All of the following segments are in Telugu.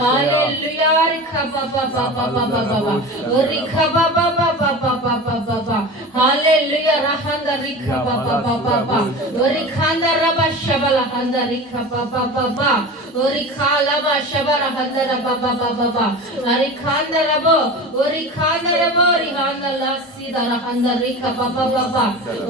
హల్లెలూయా హల్లెలూయా రహంద రిఖ బాబా ఓరి ఖంద రబ షబల హంద రిఖ బాబా ఓరి ఖాలబ షబర హంద రబ బాబా హరి ఖంద రబ ఓరి ఖంద రబ ఓరి హంద లక్సి దర హంద రిఖ బాబా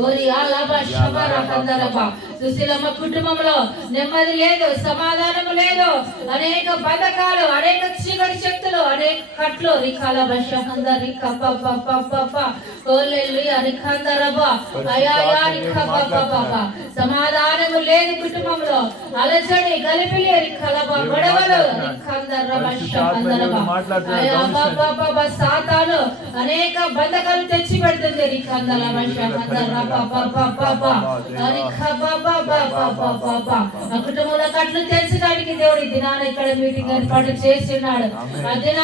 ఓరి ఆలబ షబర హంద రబ సుశీలమ్మ కుటుంబంలో నెమ్మది లేదు, సమాధానం లేదు, అనేక బంధకాలు, అనేక చీకటి శక్తులు, అనేక కట్లు రిఖాల బష హంద రిఖ బాబా హల్లెలూయా రిఖంద రబ అయాయా రిఖ బాబా సమాధానం లేదు కుటుంబంలో, అలజడి గలిబిలి రిఖల గొడవలు రిఖంద రబ షహంద రబ అయా బాబా సాతాను అనేక బంధకాలు తెచ్చి పెడుతుంది రిఖంద రబ షహంద రబ బాబా రిఖ బాబా ఆ కుటుంబంలో కట్లు తెచ్చడానికి దేవుడి దినాన్ని ఇక్కడ మీటింగ్ ఏర్పాటు చేస్తున్నాడు. ఆ దిన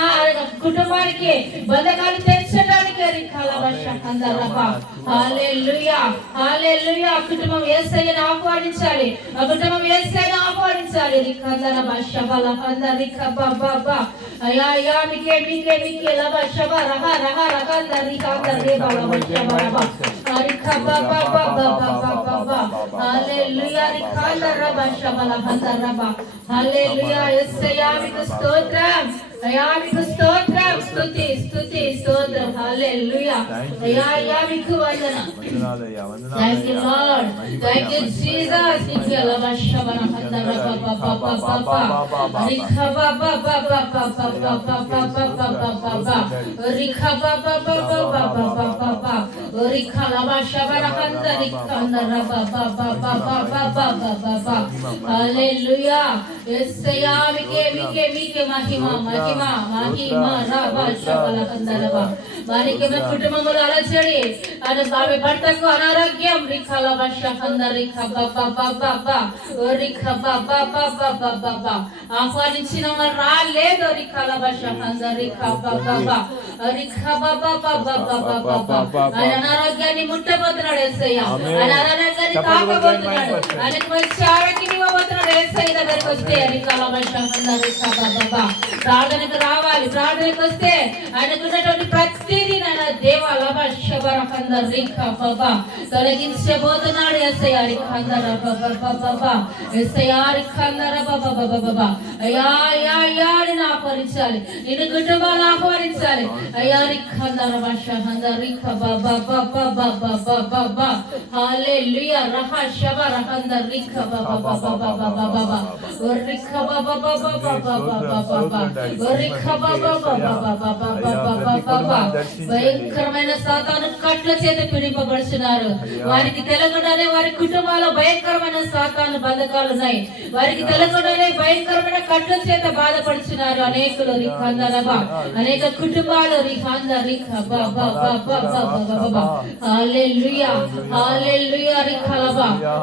కుటుంబానికి బంధకాలు తెచ్చడానికి రిఖల బష హంద రబ హల్లెలూయా హల్లెలూయా కుటుంబం యేసయ్యను ఆహ్వానించాలి, ఆ కుటుంబం యేసయ్యను ఆహ్వానించాలి రిఖంద రబ షబల హంద రిఖ బాబా అయా మీకే లబ షబ రహ రహంద రిఖంద రేబ లబ షబ రబ రిఖ బాబా హల్లెలూయా రిఖంద రబ షబల హంద రబ హల్లెలూయా యేసయ్యా మీకు స్తోత్రం, అయ్యా మీకు స్తోత్రం, స్తుతి స్తుతి స్తోత్రం హల్లెలూయా అయ్యా మీకు వందనం. Thank you lord, thank you Jesus. నీకు లబ షబల హంద రబ బాబా రిఖ బాబా రిఖ బాబా రిఖ లబ షబల హంద రిఖంద రబ బాబా హల్లెలూయా యేసయ్యా మీకే మహిమ రబ షబల హంద రబ వారికి కుటుంబములో అలజడి, ఆమె భర్తకు అనారోగ్యం రిఖల బష హంద రిఖ బాబా రిఖ బాబా ఆహ్వానించిన రాలేదు రిఖల బష హంద రిఖ బాబా రిఖ బాబా ఆయన అనారోగ్యాన్ని ముట్టబోతున్నాడు యేసయ్య, ఆయన అనారోగ్యాన్ని తాకబోతున్నాడు, ఆయనకు మంచి ఆరోగ్యం ఇవ్వబోతున్నాడు యేసయ్య దగ్గరికి వస్తే రిఖల బష హంద రిఖ బాబా ప్రార్థనకు రావాలి. ప్రార్థనకు వస్తే ఆయనకున్నటువంటి ప్రతిదీ నాయన దేవా లబ షబర హంద రిఖ బాబా తొలగించబోతున్నాడు యేసయ్య రిఖంద రబ బాబా యేసయ్య రిఖంద రబ బాబా అయ్యా నిన్ను ఆహ్వానించాలి, నిన్ను కుటుంబాన్ని ఆహ్వానించాలి అయ్యా రిఖంద రబ షహంద రిఖ బాబా హల్లెలూయా రహ షబర హంద రిఖ బాబా రిఖ బాబా రిఖ బాబా భయంకరమైన సాతాను కట్ల చేత పీడింపబడుతున్నారు. వారికి తెలకుండానే వారి కుటుంబాల్లో భయంకరమైన సాతాను బంధకాలు ఉన్నాయి, వారికి తెలకుండానే భయంకరమైన కట్ల చేత బాధపడుతున్నారు అనేకులు రిఖంద రబ అనేక కుటుంబాలు రిఖంద రిఖ బాబా హల్లెలూయా హల్లెలూయా రిఖ లబ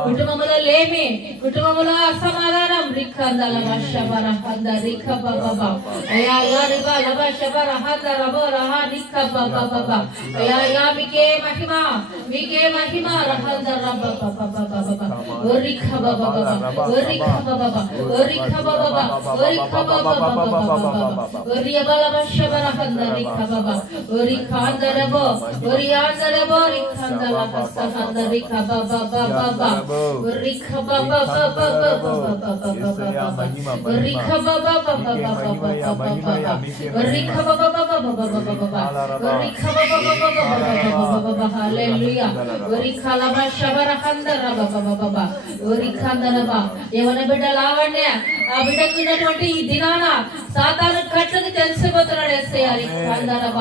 కుటుంబములో లేమి, కుటుంబములో అసమాధానం రిఖంద లబ షబర హంద రిఖ బాబా అయా రిబ లబ షబర హంద రబ రహ రిఖ బాబా అయా మీకే మహిమ రహంద రబ బాబా రిఖ బాబా రిఖ బాబా రిఖ బాబా రిఖ బాబా రియబల షబర హంద రిఖ బాబా రిఖంద రబ రియాంద రబ రిఖంద లబ సహంద రిఖ బాబా రిఖ బాబా రిఖ బాబా హల్లెలూయా రిఖ లబ షబర హంద రబ బాబా రిఖంద రబ యవన బిడ్డ లావణ్య ఆ బిడ్డకు ఉన్నటువంటి ఈ దినాన సాతాను కట్లకు తెలిసిపోతున్నాడు యేసయ్య రిఖంద రబ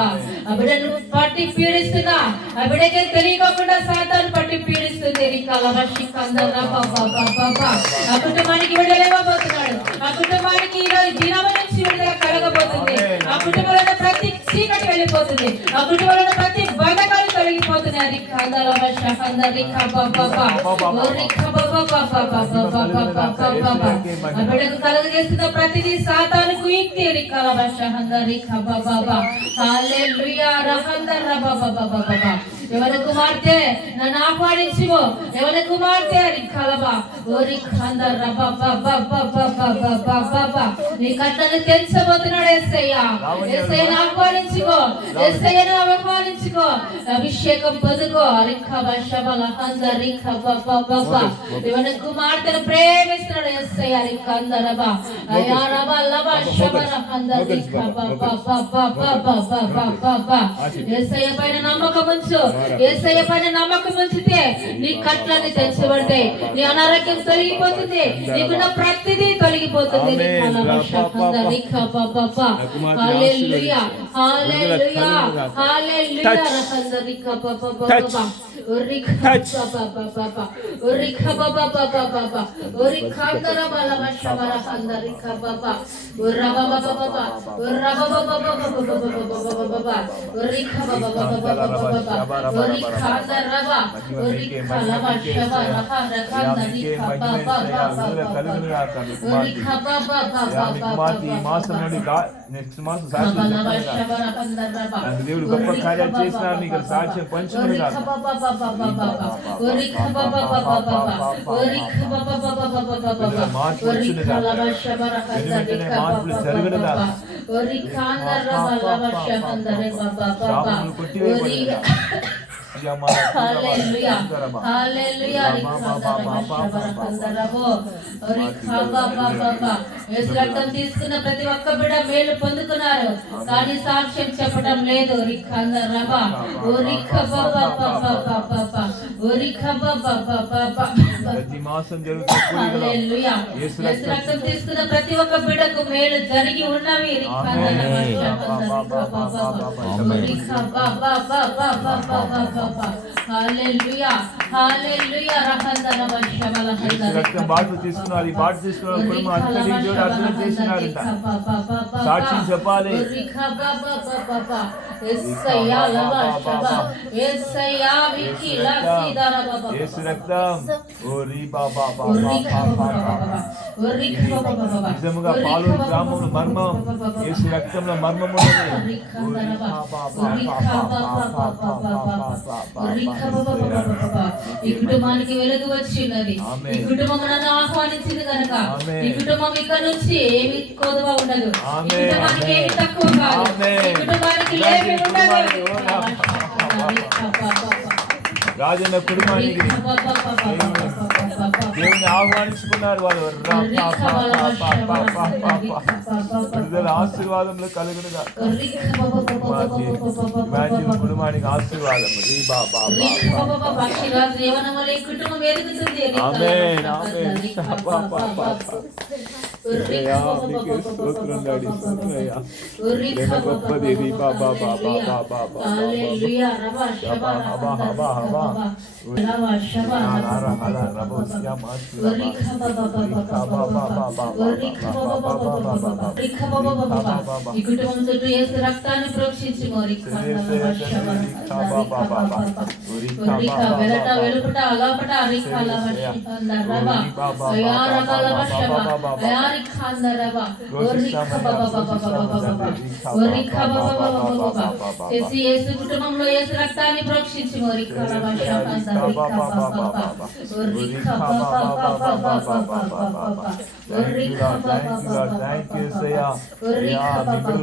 ఆ బిడ్డను పట్టి పీడిస్తున్నా, ఆ బిడ్డకే తెలియకుండా సాతాను పట్టి పీడిస్తుంది రిఖ లబ షిఖంద రబ బాబా ఆ కుటుంబానికి విడుదలైపోతున్నాడు, ఆ కుటుంబానికి ఈరోజు దినమ నుంచి విడుదల కలగబోతుంది, ఆ కుటుంబంలో ప్రతి చీకటి వెళ్ళిపోతుంది, ఆ కుటుంబంలో ప్రతి బంధకాలు తొలగిపోతున్నాయి రిఖంద లబ షహంద రిఖ బాబా రిఖ బాబా ఆ బిడ్డకు కలుగజేస్తున్న ప్రతిదీ సాతానుకు ఈ వ్యక్తి హల్లెలూయా ఎవరి కుమార్తె నన్ను ఆహ్వానించుము, ఎవరి కుమార్తె నీ కట్టను తెచ్చబోతున్నాడు యేసయ్య. యేసయ్యను ఆహ్వానించుకో, యేసయ్యను ఆహ్వానించుకో, అభిషేకం పొందుకో. ఎవరి కుమార్తెను ప్రేమిస్తున్నాడు యేసయ్య. యేసయ్య పైన నమ్మకం ఉంచు. యేసయ్య పైన నమ్మకం ఉంచితే నీ కట్లన్నీ తెచ్చబడతాయి, నీ అనారోగ్యం తొలగిపోతుంది, నీకున్న ప్రతిదీ తొలగిపోతుంది. హల్లెలూయా హల్లెలూయా హల్లెలూయా దేవుడు గొప్ప కార్యాలు చేసినారు, నీకు సాక్ష్యం పంచుకుని మార్పులు జరుగునుగా హల్లెలూయా హల్లెలూయా రక్తం తీసుకున్న ప్రతి ఒక్క బిడ్డ మేలు పొందుకున్నారు, కానీ సాక్ష్యం చెప్పడం లేదు. రక్తం తీసుకున్న ప్రతి ఒక్క బిడ్డకు మేలు జరిగి ఉన్నవి. హల్లెలూయా హల్లెలూయా రక్తం బాటు తీసుకున్నారు, ఈ బాటు తీసుకున్న అర్థం చేసినారంట. సాక్ష్యం చెప్పాలి. నిజముగా పాలూరు గ్రామంలో మర్మం, యేసు రక్తంలో మర్మం ఉన్నది. ఈ కుటుంబానికి వెలుగు వచ్చినది, ఈ కుటుంబం నన్ను ఆహ్వానించింది కనుక ఈ కుటుంబం ఇక్కడ నుంచి ఏమి కొదువ ఉండదు, ఈ కుటుంబానికి ఏమి తక్కువ కాదు, ఈ కుటుంబానికి ఏమి ఉండదు. రాజన్న కుటుంబానికి దేవుని ఆహ్వానించుకున్నారు వాళ్ళు. ఆశీర్వాదంలో కలుగునుగా కుటుంబానికి ఆశీర్వాదం. ఈ కుటుంబం చుట్టూ యేసు రక్తాన్ని ప్రోక్షించి వెలట వెలుపుట అలాపట యేసు కుటుంబంలో యేసు రక్తాన్ని ప్రోక్షించి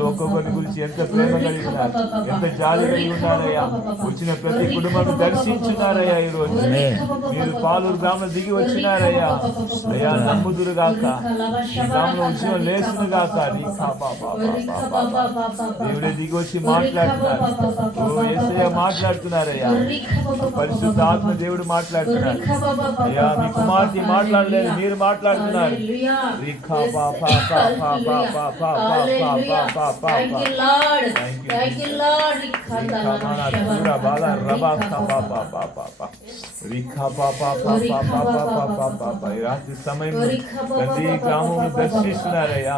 ఒక్కొక్కరి గురించి ఎంత ప్రేమ కలిగి ఉన్నారు, ఎంత జాలి కలిగి ఉన్నారయ్యా. వచ్చిన ప్రతి కుటుంబాన్ని దర్శించున్నారయ్యా. ఈ రోజు మీరు పాలూరు గ్రామం దిగి వచ్చినారయ్యా. అయ్యా నమ్ముదురు గాక, ఈ గ్రామంలో ఉద్యమం లేసును గాక. దేవుడే దిగి వచ్చి మాట్లాడుతున్నారు. యేసయ్య మాట్లాడుతున్నారయ్యా. పరిశుద్ధ ఆత్మ దేవుడు మాట్లాడుతున్నారు. అయ్యా మీ కుమార్తె మాట్లాడలేదు, మీరు మాట్లాడుతున్నారు. రాత్రి సమయం గ్రామం దర్శిస్తున్నారయ్యా.